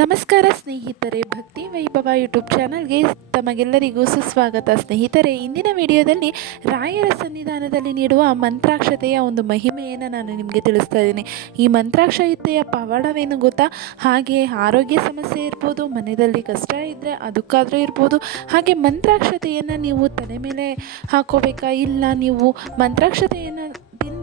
ನಮಸ್ಕಾರ ಸ್ನೇಹಿತರೆ, ಭಕ್ತಿ ವೈಭವ ಯೂಟ್ಯೂಬ್ ಚಾನಲ್ಗೆ ತಮಗೆಲ್ಲರಿಗೂ ಸುಸ್ವಾಗತ. ಸ್ನೇಹಿತರೆ, ಇಂದಿನ ವಿಡಿಯೋದಲ್ಲಿ ರಾಯರ ಸನ್ನಿಧಾನದಲ್ಲಿ ನೀಡುವ ಮಂತ್ರಾಕ್ಷತೆಯ ಒಂದು ಮಹಿಮೆಯನ್ನು ನಾನು ನಿಮಗೆ ತಿಳಿಸ್ತಾ ಇದ್ದೀನಿ. ಈ ಮಂತ್ರಾಕ್ಷತೆಯ ಪವಾಡವೇನು ಗೊತ್ತಾ? ಹಾಗೆ ಆರೋಗ್ಯ ಸಮಸ್ಯೆ ಇರ್ಬೋದು, ಮನೆಯಲ್ಲಿ ಕಷ್ಟ ಇದ್ದರೆ ಅದಕ್ಕಾದರೂ ಇರ್ಬೋದು. ಹಾಗೆ ಮಂತ್ರಾಕ್ಷತೆಯನ್ನು ನೀವು ತಲೆ ಮೇಲೆ ಹಾಕೋಬೇಕಾ? ಇಲ್ಲ, ನೀವು ಮಂತ್ರಾಕ್ಷತೆಯನ್ನು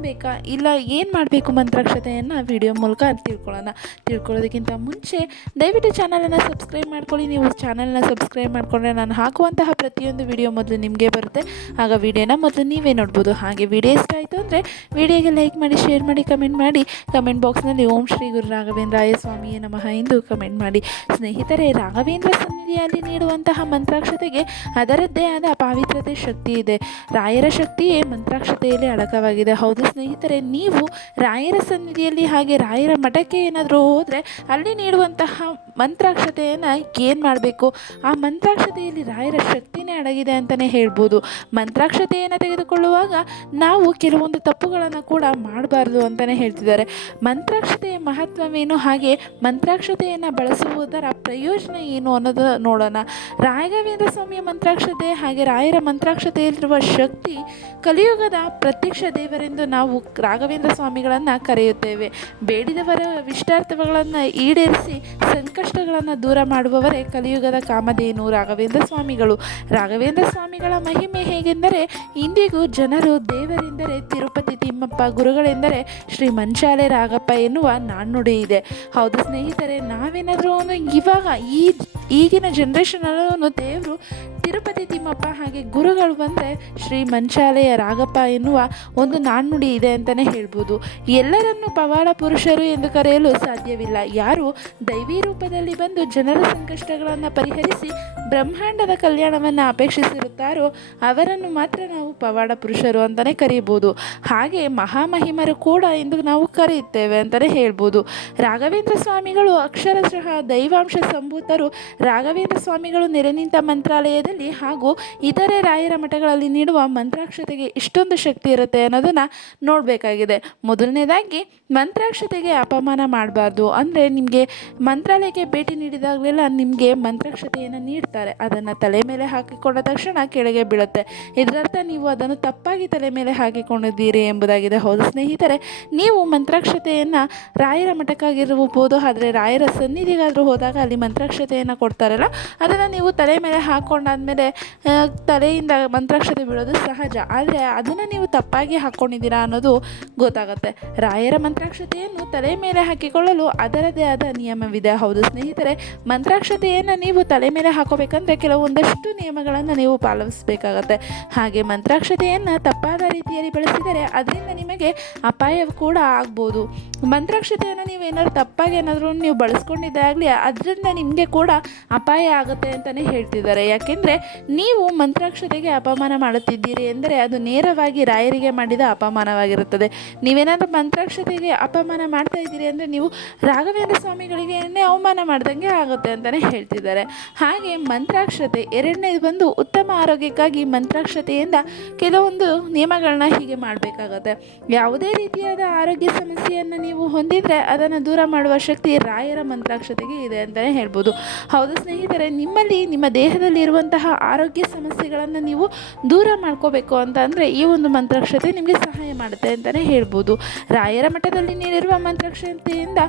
ತಿನ್ನಬೇಕಾ ಇಲ್ಲ, ಏನು ಮಾಡಬೇಕು ಮಂತ್ರಾಕ್ಷತೆಯನ್ನು ವಿಡಿಯೋ ಮೂಲಕ ತಿಳ್ಕೊಳ್ಳೋಣ. ತಿಳ್ಕೊಳ್ಳೋದಕ್ಕಿಂತ ಮುಂಚೆ ದಯವಿಟ್ಟು ಚಾನಲನ್ನು ಸಬ್ಸ್ಕ್ರೈಬ್ ಮಾಡ್ಕೊಳ್ಳಿ. ನೀವು ಚಾನಲನ್ನು ಸಬ್ಸ್ಕ್ರೈಬ್ ಮಾಡಿಕೊಂಡ್ರೆ ನಾನು ಹಾಕುವಂತಹ ಪ್ರತಿಯೊಂದು ವಿಡಿಯೋ ಮೊದಲು ನಿಮಗೆ ಬರುತ್ತೆ. ಆಗ ವಿಡಿಯೋನ ಮೊದಲು ನೀವೇ ನೋಡ್ಬೋದು. ಹಾಗೆ ವಿಡಿಯೋ ಇಷ್ಟ ಆಯಿತು ಅಂದರೆ ವಿಡಿಯೋಗೆ ಲೈಕ್ ಮಾಡಿ ಶೇರ್ ಮಾಡಿ ಕಮೆಂಟ್ ಮಾಡಿ. ಕಮೆಂಟ್ ಬಾಕ್ಸ್ನಲ್ಲಿ ಓಂ ಶ್ರೀ ಗುರು ರಾಘವೇಂದ್ರಾಯ ಸ್ವಾಮಿಯೇ ನಮಃ ಎಂದು ಕಮೆಂಟ್ ಮಾಡಿ. ಸ್ನೇಹಿತರೆ, ರಾಘವೇಂದ್ರ ಸನ್ನಿಧಿಯಲ್ಲಿ ನೀಡುವಂತಹ ಮಂತ್ರಾಕ್ಷತೆಗೆ ಅದರದ್ದೇ ಆದ ಪಾವಿತ್ರತೆ ಶಕ್ತಿ ಇದೆ. ರಾಯರ ಶಕ್ತಿಯೇ ಮಂತ್ರಾಕ್ಷತೆಯಲ್ಲಿ ಅಡಕವಾಗಿದೆ. ಹೌದು ಸ್ನೇಹಿತರೆ, ನೀವು ರಾಯರ ಸನ್ನಿಧಿಯಲ್ಲಿ ಹಾಗೆ ರಾಯರ ಮಠಕ್ಕೆ ಏನಾದರೂ ಹೋದರೆ ಅಲ್ಲಿ ನೀಡುವಂತಹ ಮಂತ್ರಾಕ್ಷತೆಯನ್ನು ಏನು ಮಾಡಬೇಕು? ಆ ಮಂತ್ರಾಕ್ಷತೆಯಲ್ಲಿ ರಾಯರ ಶಕ್ತಿನೇ ಅಡಗಿದೆ ಅಂತಲೇ ಹೇಳ್ಬೋದು. ಮಂತ್ರಾಕ್ಷತೆಯನ್ನು ತೆಗೆದುಕೊಳ್ಳುವಾಗ ನಾವು ಕೆಲವೊಂದು ತಪ್ಪುಗಳನ್ನು ಕೂಡ ಮಾಡಬಾರ್ದು ಅಂತಲೇ ಹೇಳ್ತಿದ್ದಾರೆ. ಮಂತ್ರಾಕ್ಷತೆಯ ಮಹತ್ವವೇನು? ಹಾಗೆ ಮಂತ್ರಾಕ್ಷತೆಯನ್ನು ಬಳಸುವುದರ ಪ್ರಯೋಜನ ಏನು ಅನ್ನೋದು ನೋಡೋಣ. ರಾಯಗವೇಂದ್ರ ಸ್ವಾಮಿಯ ಮಂತ್ರಾಕ್ಷತೆ ಹಾಗೆ ರಾಯರ ಮಂತ್ರಾಕ್ಷತೆಯಲ್ಲಿರುವ ಶಕ್ತಿ ಕಲಿಯುಗದ ಪ್ರತ್ಯಕ್ಷ ದೇವರೆಂದು ನಾವು ರಾಘವೇಂದ್ರ ಸ್ವಾಮಿಗಳನ್ನು ಕರೆಯುತ್ತೇವೆ. ಬೇಡಿದವರ ಇಷ್ಟಾರ್ಥಗಳನ್ನು ಈಡೇರಿಸಿ ಸಂಕಷ್ಟಗಳನ್ನು ದೂರ ಮಾಡುವವರೇ ಕಲಿಯುಗದ ಕಾಮಧೇನು ರಾಘವೇಂದ್ರ ಸ್ವಾಮಿಗಳು. ರಾಘವೇಂದ್ರ ಸ್ವಾಮಿಗಳ ಮಹಿಮೆ ಹೇಗೆಂದರೆ, ಇಂದಿಗೂ ಜನರು ದೇವರೆಂದರೆ, ತಿರುಪತಿ ತಿಮ್ಮಪ್ಪ ಗುರುಗಳೆಂದರೆ ಶ್ರೀ ಮಂಚಾಲೆ ರಾಗಪ್ಪ ಎನ್ನುವ ನಾಣ್ಣುಡಿ ಇದೆ. ಹೌದು ಸ್ನೇಹಿತರೆ, ನಾವೇನಾದರೂ ಒಂದು ಇವಾಗ ಈ ಈಗಿನ ಜನ್ರೇಷನಲ್ಲೂ ದೇವರು ತಿರುಪತಿ ತಿಮ್ಮಪ್ಪ ಹಾಗೆ ಗುರುಗಳು ಬಂದರೆ ಶ್ರೀ ಮಂಚಾಲೆಯ ರಾಗಪ್ಪ ಎನ್ನುವ ಒಂದು ನಾಣ್ಣುಡಿ ಇದೆ ಅಂತಲೇ ಹೇಳ್ಬೋದು. ಎಲ್ಲರನ್ನು ಪವಾಡ ಪುರುಷರು ಎಂದು ಕರೆಯಲು ಸಾಧ್ಯವಿಲ್ಲ. ಯಾರು ದೈವಿ ರೂಪದಲ್ಲಿ ಬಂದು ಜನರ ಸಂಕಷ್ಟಗಳನ್ನು ಪರಿಹರಿಸಿ ಬ್ರಹ್ಮಾಂಡದ ಕಲ್ಯಾಣವನ್ನು ಅಪೇಕ್ಷಿಸಿರುತ್ತಾರೋ ಅವರನ್ನು ಮಾತ್ರ ನಾವು ಪವಾಡ ಪುರುಷರು ಅಂತಲೇ ಕರೀಬೋದು. ಹಾಗೆ ಮಹಾಮಹಿಮರು ಕೂಡ ಎಂದು ನಾವು ಕರೆಯುತ್ತೇವೆ ಅಂತಲೇ ಹೇಳ್ಬೋದು. ರಾಘವೇಂದ್ರ ಸ್ವಾಮಿಗಳು ಅಕ್ಷರಶಃ ದೈವಾಂಶ ಸಂಭೂತರು. ರಾಘವೇಂದ್ರ ಸ್ವಾಮಿಗಳು ನೆರೆನಿಂತ ಮಂತ್ರಾಲಯದಲ್ಲಿ ಹಾಗೂ ಇತರೆ ರಾಯರ ಮಠಗಳಲ್ಲಿ ನೀಡುವ ಮಂತ್ರಾಕ್ಷತೆಗೆ ಇಷ್ಟೊಂದು ಶಕ್ತಿ ಇರುತ್ತೆ ಅನ್ನೋದನ್ನು ನೋಡಬೇಕಾಗಿದೆ. ಮೊದಲನೇದಾಗಿ, ಮಂತ್ರಾಕ್ಷತೆಗೆ ಅಪಮಾನ ಮಾಡಬಾರ್ದು. ಅಂದರೆ ನಿಮಗೆ ಮಂತ್ರಾಲಯಕ್ಕೆ ಭೇಟಿ ನೀಡಿದಾಗಲೆಲ್ಲ ನಿಮಗೆ ಮಂತ್ರಾಕ್ಷತೆಯನ್ನು ನೀಡ್ತಾರೆ. ಅದನ್ನು ತಲೆ ಮೇಲೆ ಹಾಕಿಕೊಂಡ ತಕ್ಷಣ ಕೆಳಗೆ ಬೀಳುತ್ತೆ. ಇದರರ್ಥ ನೀವು ಅದನ್ನು ತಪ್ಪಾಗಿ ತಲೆ ಮೇಲೆ ಹಾಕಿಕೊಂಡಿದ್ದೀರಿ ಎಂಬುದಾಗಿದೆ. ಹೌದು ಸ್ನೇಹಿತರೆ, ನೀವು ಮಂತ್ರಾಕ್ಷತೆಯನ್ನು ರಾಯರ ಮಠಕ್ಕಾಗಿರಬಹುದು, ಆದರೆ ರಾಯರ ಸನ್ನಿಧಿಗಾದರೂ ಹೋದಾಗ ಅಲ್ಲಿ ಮಂತ್ರಾಕ್ಷತೆಯನ್ನು ಕೊಡ್ತಾರಲ್ಲ, ಅದನ್ನು ನೀವು ತಲೆ ಮೇಲೆ ಹಾಕ್ಕೊಂಡಾದ್ಮೇಲೆ ತಲೆಯಿಂದ ಮಂತ್ರಾಕ್ಷತೆ ಬೀಳೋದು ಸಹಜ. ಆದರೆ ಅದನ್ನು ನೀವು ತಪ್ಪಾಗಿ ಹಾಕ್ಕೊಂಡಿದ್ದೀರಾ ಅನ್ನೋದು ಗೊತ್ತಾಗುತ್ತೆ. ರಾಯರ ಮಂತ್ರಾಕ್ಷತೆಯನ್ನು ತಲೆ ಮೇಲೆ ಹಾಕಿಕೊಳ್ಳಲು ಅದರದೇ ಆದ ನಿಯಮವಿದೆ. ಹೌದು ಸ್ನೇಹಿತರೆ, ಮಂತ್ರಾಕ್ಷತೆಯನ್ನು ನೀವು ತಲೆ ಮೇಲೆ ಹಾಕೋಬೇಕಂದ್ರೆ ಕೆಲವೊಂದಷ್ಟು ನಿಯಮಗಳನ್ನು ನೀವು ಪಾಲಿಸಬೇಕಾಗತ್ತೆ. ಹಾಗೆ ಮಂತ್ರಾಕ್ಷತೆಯನ್ನು ತಪ್ಪಾದ ರೀತಿಯಲ್ಲಿ ಬಳಸಿದರೆ ಅದರಿಂದ ನಿಮಗೆ ಅಪಾಯ ಕೂಡ ಆಗ್ಬೋದು. ಮಂತ್ರಾಕ್ಷತೆಯನ್ನು ನೀವು ಏನಾದ್ರು ತಪ್ಪಾಗಿ ಏನಾದರೂ ನೀವು ಬಳಸ್ಕೊಂಡಿದ್ದಾಗಲಿ ಅದರಿಂದ ನಿಮಗೆ ಕೂಡ ಅಪಾಯ ಆಗುತ್ತೆ ಅಂತಲೇ ಹೇಳ್ತಿದ್ದಾರೆ. ಯಾಕೆಂದರೆ ನೀವು ಮಂತ್ರಾಕ್ಷತೆಗೆ ಅಪಮಾನ ಮಾಡುತ್ತಿದ್ದೀರಿ ಎಂದರೆ ಅದು ನೇರವಾಗಿ ರಾಯರಿಗೆ ಮಾಡಿದ ಅಪಮಾನವಾಗಿರುತ್ತದೆ. ನೀವೇನಾದರೂ ಮಂತ್ರಾಕ್ಷತೆಗೆ ಅಪಮಾನ ಮಾಡ್ತಾ ಇದ್ದೀರಿ ಅಂದರೆ ನೀವು ರಾಘವೇಂದ್ರ ಸ್ವಾಮಿಗಳಿಗೆ ಅವಮಾನ ಮಾಡ್ದಂಗೆ ಆಗುತ್ತೆ ಅಂತಲೇ ಹೇಳ್ತಿದ್ದಾರೆ. ಹಾಗೆ ಮಂತ್ರಾಕ್ಷತೆ ಎರಡನೇದು ಬಂದು ಉತ್ತಮ ಆರೋಗ್ಯಕ್ಕಾಗಿ ಮಂತ್ರಾಕ್ಷತೆಯಿಂದ ಕೆಲವೊಂದು ನಿಯಮಗಳನ್ನ ಹೀಗೆ ಮಾಡಬೇಕಾಗತ್ತೆ. ಯಾವುದೇ ರೀತಿಯಾದ ಆರೋಗ್ಯ ಸಮಸ್ಯೆಯನ್ನು ನೀವು ಹೊಂದಿದರೆ ಅದನ್ನು ದೂರ ಮಾಡುವ ಶಕ್ತಿ ರಾಯರ ಮಂತ್ರಾಕ್ಷತೆಗೆ ಇದೆ ಅಂತಲೇ ಹೇಳ್ಬೋದು. ಹೌದು ಸ್ನೇಹಿತರೆ, ನಿಮ್ಮಲ್ಲಿ, ನಿಮ್ಮ ದೇಹದಲ್ಲಿ ಇರುವಂತಹ ಆರೋಗ್ಯ ಸಮಸ್ಯೆಗಳನ್ನು ನೀವು ದೂರ ಮಾಡ್ಕೋಬೇಕು ಅಂತ ಈ ಒಂದು ಮಂತ್ರಾಕ್ಷತೆ ನಿಮಗೆ ಸಹಾಯ ಮಾಡುತ್ತೆ ಅಂತಲೇ ಹೇಳ್ಬೋದು. ರಾಯರ ಮಠದಲ್ಲಿ ನೀಡಿರುವ ಮಂತ್ರಕ್ಷತೆಯಿಂದ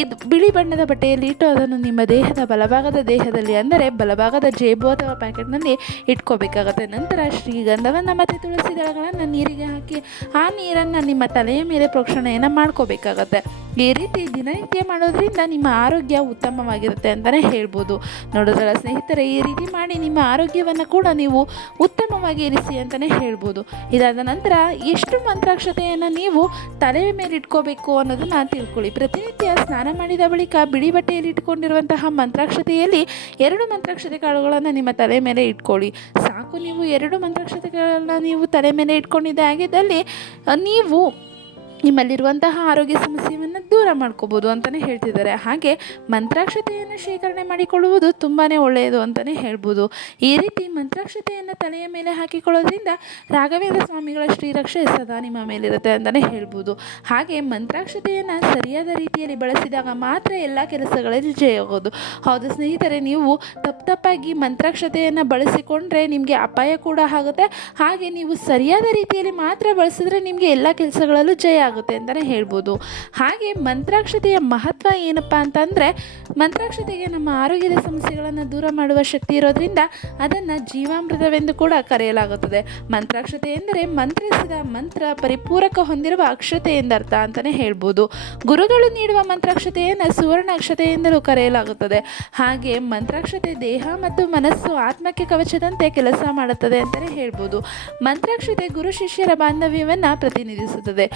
ಇದು ಬಿಳಿ ಬಣ್ಣದ ಬಟ್ಟೆಯಲ್ಲಿ ಇಟ್ಟು ಅದನ್ನು ನಿಮ್ಮ ದೇಹದ ಬಲಭಾಗದ ದೇಹದಲ್ಲಿ ಅಂದರೆ ಬಲಭಾಗದ ಜೇಬು ಅಥವಾ ಪ್ಯಾಕೆಟ್ನಲ್ಲಿ ಇಟ್ಕೋಬೇಕಾಗುತ್ತೆ. ನಂತರ ಶ್ರೀಗಂಧವನ್ನು ಮತ್ತು ತುಳಸಿ ದಳಗಳನ್ನು ನೀರಿಗೆ ಹಾಕಿ ಆ ನೀರನ್ನು ನಿಮ್ಮ ತಲೆಯ ಮೇಲೆ ಪ್ರೋಕ್ಷಣೆಯನ್ನು ಮಾಡ್ಕೋಬೇಕಾಗತ್ತೆ. ಈ ರೀತಿ ದಿನನಿತ್ಯ ಮಾಡೋದ್ರಿಂದ ನಿಮ್ಮ ಆರೋಗ್ಯ ಉತ್ತಮವಾಗಿರುತ್ತೆ ಅಂತಲೇ ಹೇಳ್ಬೋದು. ನೋಡೋದಲ್ಲ ಸ್ನೇಹಿತರೆ, ಈ ರೀತಿ ಮಾಡಿ ನಿಮ್ಮ ಆರೋಗ್ಯವನ್ನು ಕೂಡ ನೀವು ಉತ್ತಮವಾಗಿ ಇರಿಸಿ ಅಂತಲೇ ಹೇಳ್ಬೋದು. ಇದಾದ ನಂತರ ಎಷ್ಟು ಮಂತ್ರಾಕ್ಷತೆಯನ್ನು ನೀವು ತಲೆ ಮೇಲೆ ಇಟ್ಕೋಬೇಕು ಅನ್ನೋದನ್ನು ತಿಳ್ಕೊಳ್ಳಿ. ಪ್ರತಿನಿತ್ಯ ಸ್ನಾನ ಮಾಡಿದ ಬಳಿಕ ಬಿಳಿ ಬಟ್ಟೆಯಲ್ಲಿ ಇಟ್ಕೊಂಡಿರುವಂತಹ ಮಂತ್ರಾಕ್ಷತೆಯಲ್ಲಿ ಎರಡು ಮಂತ್ರಾಕ್ಷತೆ ಕಾಳುಗಳನ್ನು ನಿಮ್ಮ ತಲೆ ಮೇಲೆ ಇಟ್ಕೊಳ್ಳಿ. ಸಾಕು, ನೀವು ಎರಡು ಮಂತ್ರಾಕ್ಷತೆಗಳನ್ನು ನೀವು ತಲೆ ಮೇಲೆ ಇಟ್ಕೊಂಡಿದ್ದೆ ಆಗಿದ್ದಲ್ಲಿ ನೀವು ನಿಮ್ಮಲ್ಲಿರುವಂತಹ ಆರೋಗ್ಯ ಸಮಸ್ಯೆಯನ್ನು ದೂರ ಮಾಡ್ಕೋಬೋದು ಅಂತಲೇ ಹೇಳ್ತಿದ್ದಾರೆ. ಹಾಗೆ ಮಂತ್ರಾಕ್ಷತೆಯನ್ನು ಶೇಖರಣೆ ಮಾಡಿಕೊಳ್ಳುವುದು ತುಂಬಾ ಒಳ್ಳೆಯದು ಅಂತಲೇ ಹೇಳ್ಬೋದು. ಈ ರೀತಿ ಮಂತ್ರಾಕ್ಷತೆಯನ್ನು ತಲೆಯ ಮೇಲೆ ಹಾಕಿಕೊಳ್ಳೋದ್ರಿಂದ ರಾಘವೇಂದ್ರ ಸ್ವಾಮಿಗಳ ಶ್ರೀರಕ್ಷೆ ಸದಾ ನಿಮ್ಮ ಮೇಲಿರುತ್ತೆ ಅಂತಲೇ ಹೇಳ್ಬೋದು. ಹಾಗೆ ಮಂತ್ರಾಕ್ಷತೆಯನ್ನು ಸರಿಯಾದ ರೀತಿಯಲ್ಲಿ ಬಳಸಿದಾಗ ಮಾತ್ರ ಎಲ್ಲ ಕೆಲಸಗಳಲ್ಲಿ ಜಯಗೋದು ಹೌದು ಸ್ನೇಹಿತರೆ, ನೀವು ತಪ್ಪು ತಪ್ಪಾಗಿ ಮಂತ್ರಾಕ್ಷತೆಯನ್ನು ಬಳಸಿಕೊಂಡ್ರೆ ನಿಮಗೆ ಅಪಾಯ ಕೂಡ ಆಗುತ್ತೆ. ಹಾಗೆ ನೀವು ಸರಿಯಾದ ರೀತಿಯಲ್ಲಿ ಮಾತ್ರ ಬಳಸಿದ್ರೆ ನಿಮಗೆ ಎಲ್ಲ ಕೆಲಸಗಳಲ್ಲೂ ಜಯ ಆಗುತ್ತೆ ಅಂತಲೇ ಹೇಳ್ಬೋದು. ಹಾಗೆ ಮಂತ್ರಾಕ್ಷತೆಯ ಮಹತ್ವ ಏನಪ್ಪ ಅಂತಂದರೆ, ಮಂತ್ರಾಕ್ಷತೆಗೆ ನಮ್ಮ ಆರೋಗ್ಯದ ಸಮಸ್ಯೆಗಳನ್ನು ದೂರ ಮಾಡುವ ಶಕ್ತಿ ಇರೋದ್ರಿಂದ ಅದನ್ನು ಜೀವಾಮೃತವೆಂದು ಕೂಡ ಕರೆಯಲಾಗುತ್ತದೆ. ಮಂತ್ರಾಕ್ಷತೆ ಎಂದರೆ ಮಂತ್ರಿಸಿದ ಮಂತ್ರ ಪರಿಪೂರಕ ಹೊಂದಿರುವ ಅಕ್ಷತೆ ಎಂದರ್ಥ ಅಂತಲೇ ಹೇಳ್ಬೋದು. ಗುರುಗಳು ನೀಡುವ ಮಂತ್ರಾಕ್ಷತೆಯನ್ನು ಸುವರ್ಣ ಅಕ್ಷತೆ ಎಂದಲೂ ಕರೆಯಲಾಗುತ್ತದೆ. ಹಾಗೆ ಮಂತ್ರಾಕ್ಷತೆ ದೇಹ ಮತ್ತು ಮನಸ್ಸು ಆತ್ಮಕ್ಕೆ ಕವಚದಂತೆ ಕೆಲಸ ಮಾಡುತ್ತದೆ ಅಂತಲೇ ಹೇಳ್ಬೋದು. ಮಂತ್ರಾಕ್ಷತೆ ಗುರು ಶಿಷ್ಯರ ಬಾಂಧವ್ಯವನ್ನು ಪ್ರತಿನಿಧಿಸುತ್ತದೆ.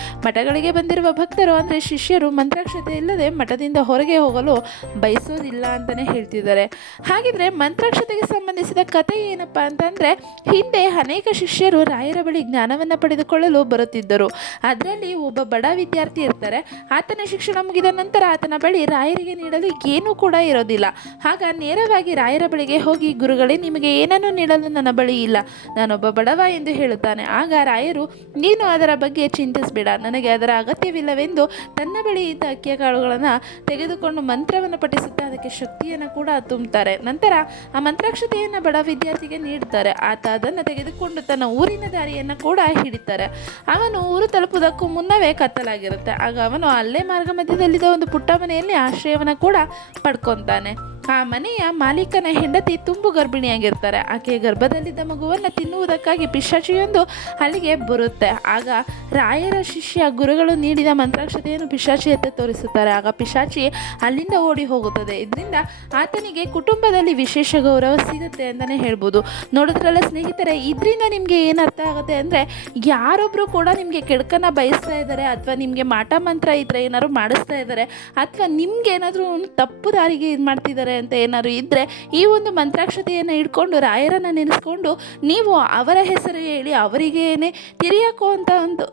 ಮಠಗಳಿಗೆ ಬಂದಿರುವ ಭಕ್ತರು ಅಂದರೆ ಶಿಷ್ಯರು ಮಂತ್ರಾಕ್ಷತೆ ಇಲ್ಲದೆ ಮಠದಿಂದ ಹೊರಗೆ ಹೋಗಲು ಬಯಸೋದಿಲ್ಲ ಅಂತಲೇ ಹೇಳ್ತಿದ್ದಾರೆ. ಹಾಗಿದ್ರೆ ಮಂತ್ರಾಕ್ಷತೆಗೆ ಸಂಬಂಧಿಸಿದ ಕಥೆ ಏನಪ್ಪ ಅಂತಂದರೆ, ಹಿಂದೆ ಅನೇಕ ಶಿಷ್ಯರು ರಾಯರ ಬಳಿ ಜ್ಞಾನವನ್ನು ಪಡೆದುಕೊಳ್ಳಲು ಬರುತ್ತಿದ್ದರು. ಅದರಲ್ಲಿ ಒಬ್ಬ ಬಡ ವಿದ್ಯಾರ್ಥಿ ಇರ್ತಾರೆ. ಆತನ ಶಿಕ್ಷಣ ಮುಗಿದ ನಂತರ ಆತನ ಬಳಿ ರಾಯರಿಗೆ ನೀಡಲು ಏನೂ ಕೂಡ ಇರೋದಿಲ್ಲ. ಆಗ ನೇರವಾಗಿ ರಾಯರ ಬಳಿಗೆ ಹೋಗಿ, ಗುರುಗಳೇ, ನಿಮಗೆ ಏನನ್ನು ನೀಡಲು ನನ್ನ ಬಳಿ ಇಲ್ಲ. ನಾನೊಬ್ಬ ಬಡವ ಎಂದು ಹೇಳುತ್ತಾನೆ. ಆಗ ರಾಯರು, ನೀನು ಅದರ ಬಗ್ಗೆ ಚಿಂತಿಸಬೇಡ. ನನಗೆ ಅದರ ಅಗತ್ಯವಿಲ್ಲವೆಂದು ತನ್ನ ಬಳಿ ಇದ್ದ ಅಕ್ಕಿಯ ಕಾಳುಗಳನ್ನು ತೆಗೆದುಕೊಂಡು ಮಂತ್ರವನ್ನು ಪಠಿಸುತ್ತಾ ಅದಕ್ಕೆ ಶಕ್ತಿಯನ್ನು ಕೂಡ ತುಂಬುತ್ತಾರೆ. ನಂತರ ಆ ಮಂತ್ರಾಕ್ಷತೆಯನ್ನು ಬಡ ವಿದ್ಯಾರ್ಥಿಗೆ ನೀಡುತ್ತಾರೆ ಆತ ಅದನ್ನು ತೆಗೆದುಕೊಂಡು ತನ್ನ ಊರಿನ ದಾರಿಯನ್ನು ಕೂಡ ಹಿಡಿತಾರೆ. ಅವನು ಊರು ತಲುಪುವುದಕ್ಕೂ ಮುನ್ನವೇ ಕತ್ತಲಾಗಿರುತ್ತೆ. ಆಗ ಅವನು ಅಲ್ಲೇ ಮಾರ್ಗ ಮಧ್ಯದಲ್ಲಿದ್ದ ಒಂದು ಪುಟ್ಟ ಮನೆಯಲ್ಲಿ ಆಶ್ರಯವನ್ನು ಕೂಡ ಪಡ್ಕೊತಾನೆ. ಆ ಮನೆಯ ಮಾಲೀಕನ ಹೆಂಡತಿ ತುಂಬು ಗರ್ಭಿಣಿಯಾಗಿರ್ತಾರೆ. ಆಕೆ ಗರ್ಭದಲ್ಲಿದ್ದ ಮಗುವನ್ನು ತಿನ್ನುವುದಕ್ಕಾಗಿ ಪಿಶಾಚಿಯೊಂದು ಅಲ್ಲಿಗೆ ಬರುತ್ತೆ. ಆಗ ರಾಯರ ಶಿಷ್ಯ ಗುರುಗಳು ನೀಡಿದ ಮಂತ್ರಾಕ್ಷತೆಯನ್ನು ಪಿಶಾಚಿ ಎತ್ತ ತೋರಿಸುತ್ತಾರೆ. ಆಗ ಪಿಶಾಚಿ ಅಲ್ಲಿಂದ ಓಡಿ ಹೋಗುತ್ತದೆ. ಇದರಿಂದ ಆತನಿಗೆ ಕುಟುಂಬದಲ್ಲಿ ವಿಶೇಷ ಗೌರವ ಸಿಗುತ್ತೆ ಅಂತಲೇ ಹೇಳ್ಬೋದು. ನೋಡಿದ್ರಲ್ಲ ಸ್ನೇಹಿತರೆ, ಇದರಿಂದ ನಿಮಗೆ ಏನು ಅರ್ಥ ಆಗುತ್ತೆ ಅಂದರೆ ಯಾರೊಬ್ಬರು ಕೂಡ ನಿಮಗೆ ಕೆಡ್ಕನ್ನು ಬಯಸ್ತಾ ಇದ್ದಾರೆ, ಅಥವಾ ನಿಮಗೆ ಮಾಟ ಮಂತ್ರ ಇದ್ರೆ ಏನಾದ್ರು ಮಾಡಿಸ್ತಾ ಇದ್ದಾರೆ, ಅಥವಾ ನಿಮ್ಗೆ ಏನಾದರೂ ತಪ್ಪು ದಾರಿಗೆ ಇದು ಮಾಡ್ತಿದ್ದಾರೆ ಅಂತ ಏನಾದ್ರು ಇದ್ದರೆ ಈ ಒಂದು ಮಂತ್ರಾಕ್ಷತೆಯನ್ನು ಇಟ್ಕೊಂಡು ರಾಯರನ್ನು ನೆನೆಸ್ಕೊಂಡು ನೀವು ಅವರ ಹೆಸರು ಹೇಳಿ ಅವರಿಗೇನೆ ಅಂತ ಒಂದು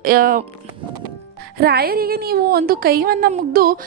ರಾಯರಿಗೆ ನೀವು ಒಂದು ಕೈವನ್ನು ಮುಗ್ದು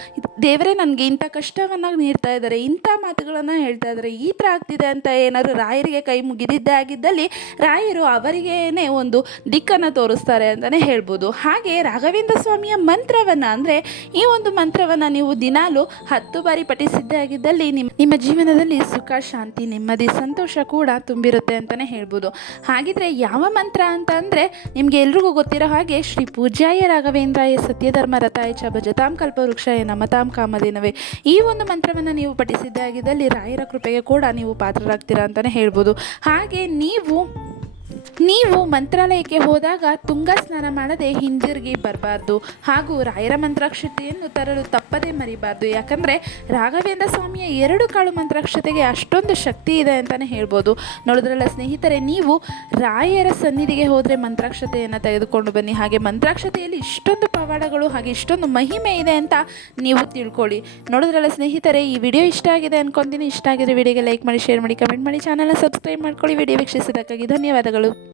ದೇವರೇ ನನಗೆ ಇಂಥ ಕಷ್ಟವನ್ನು ನೀಡ್ತಾ ಇದ್ದಾರೆ, ಇಂಥ ಮಾತುಗಳನ್ನು ಹೇಳ್ತಾ ಇದ್ದಾರೆ, ಈ ಥರ ಆಗ್ತಿದೆ ಅಂತ ಏನಾದರೂ ರಾಯರಿಗೆ ಕೈ ಮುಗಿದಿದ್ದೇ ಆಗಿದ್ದಲ್ಲಿ ರಾಯರು ಅವರಿಗೇನೆ ಒಂದು ದಿಕ್ಕನ್ನು ತೋರಿಸ್ತಾರೆ ಅಂತಲೇ ಹೇಳ್ಬೋದು. ಹಾಗೆ ರಾಘವೇಂದ್ರ ಸ್ವಾಮಿಯ ಮಂತ್ರವನ್ನು ಅಂದರೆ ಈ ಒಂದು ಮಂತ್ರವನ್ನು ನೀವು ದಿನಾಲು ಹತ್ತು ಬಾರಿ ಪಠಿಸಿದ್ದೇ ಆಗಿದ್ದಲ್ಲಿ ನಿಮ್ಮ ನಿಮ್ಮ ಜೀವನದಲ್ಲಿ ಸುಖ, ಶಾಂತಿ, ನೆಮ್ಮದಿ, ಸಂತೋಷ ಕೂಡ ತುಂಬಿರುತ್ತೆ ಅಂತಲೇ ಹೇಳ್ಬೋದು. ಹಾಗಿದ್ರೆ ಯಾವ ಮಂತ್ರ ಅಂತ ಅಂದರೆ ನಿಮಗೆ ಎಲ್ರಿಗೂ ಗೊತ್ತಿರೋ ಹಾಗೆ ಶ್ರೀ ಪೂಜ್ಯಾಯ ರಾಘವೇಂದ್ರಾಯ ಸತ್ಯಧರ್ಮ ರಥಾಯ ಚ ಭಜತಾಂ ಕಲ್ಪವೃಕ್ಷಾಯ ನಮತಾಂ ಕಾಮಧೇನವೇ. ಈ ಒಂದು ಮಂತ್ರವನ್ನು ನೀವು ಪಠಿಸಿದ್ದಾಗಿದ್ದಲ್ಲಿ ರಾಯರ ಕೃಪೆಗೆ ಕೂಡ ನೀವು ಪಾತ್ರರಾಗ್ತೀರಾ ಅಂತಲೇ ಹೇಳ್ಬೋದು. ಹಾಗೆ ನೀವು ನೀವು ಮಂತ್ರಾಲಯಕ್ಕೆ ಹೋದಾಗ ತುಂಗ ಸ್ನಾನ ಮಾಡದೆ ಹಿಂದಿರುಗಿ ಬರಬಾರ್ದು. ಹಾಗೂ ರಾಯರ ಮಂತ್ರಾಕ್ಷತೆಯನ್ನು ತರಲು ತಪ್ಪದೇ ಮರಿಬಾರ್ದು. ಯಾಕಂದರೆ ರಾಘವೇಂದ್ರ ಸ್ವಾಮಿಯ ಎರಡು ಕಾಳು ಮಂತ್ರಾಕ್ಷತೆಗೆ ಅಷ್ಟೊಂದು ಶಕ್ತಿ ಇದೆ ಅಂತಲೇ ಹೇಳ್ಬೋದು. ನೋಡಿದ್ರಲ್ಲ ಸ್ನೇಹಿತರೆ, ನೀವು ರಾಯರ ಸನ್ನಿಧಿಗೆ ಹೋದರೆ ಮಂತ್ರಾಕ್ಷತೆಯನ್ನು ತೆಗೆದುಕೊಂಡು ಬನ್ನಿ. ಹಾಗೆ ಮಂತ್ರಾಕ್ಷತೆಯಲ್ಲಿ ಇಷ್ಟೊಂದು ಪವಾಡಗಳು ಹಾಗೆ ಇಷ್ಟೊಂದು ಮಹಿಮೆ ಇದೆ ಅಂತ ನೀವು ತಿಳ್ಕೊಳ್ಳಿ. ನೋಡಿದ್ರಲ್ಲ ಸ್ನೇಹಿತರೆ, ಈ ವಿಡಿಯೋ ಇಷ್ಟ ಆಗಿದೆ ಅನ್ಕೊಂತೀನಿ. ಇಷ್ಟ ಆಗಿದ್ರೆ ವಿಡಿಯೋಗೆ ಲೈಕ್ ಮಾಡಿ, ಶೇರ್ ಮಾಡಿ, ಕಮೆಂಟ್ ಮಾಡಿ, ಚಾನಲ್ನ ಸಬ್ಸ್ಕ್ರೈಬ್ ಮಾಡ್ಕೊಳ್ಳಿ. ವಿಡಿಯೋ ವೀಕ್ಷಿಸಿದ್ದಕ್ಕಾಗಿ ಧನ್ಯವಾದಗಳು.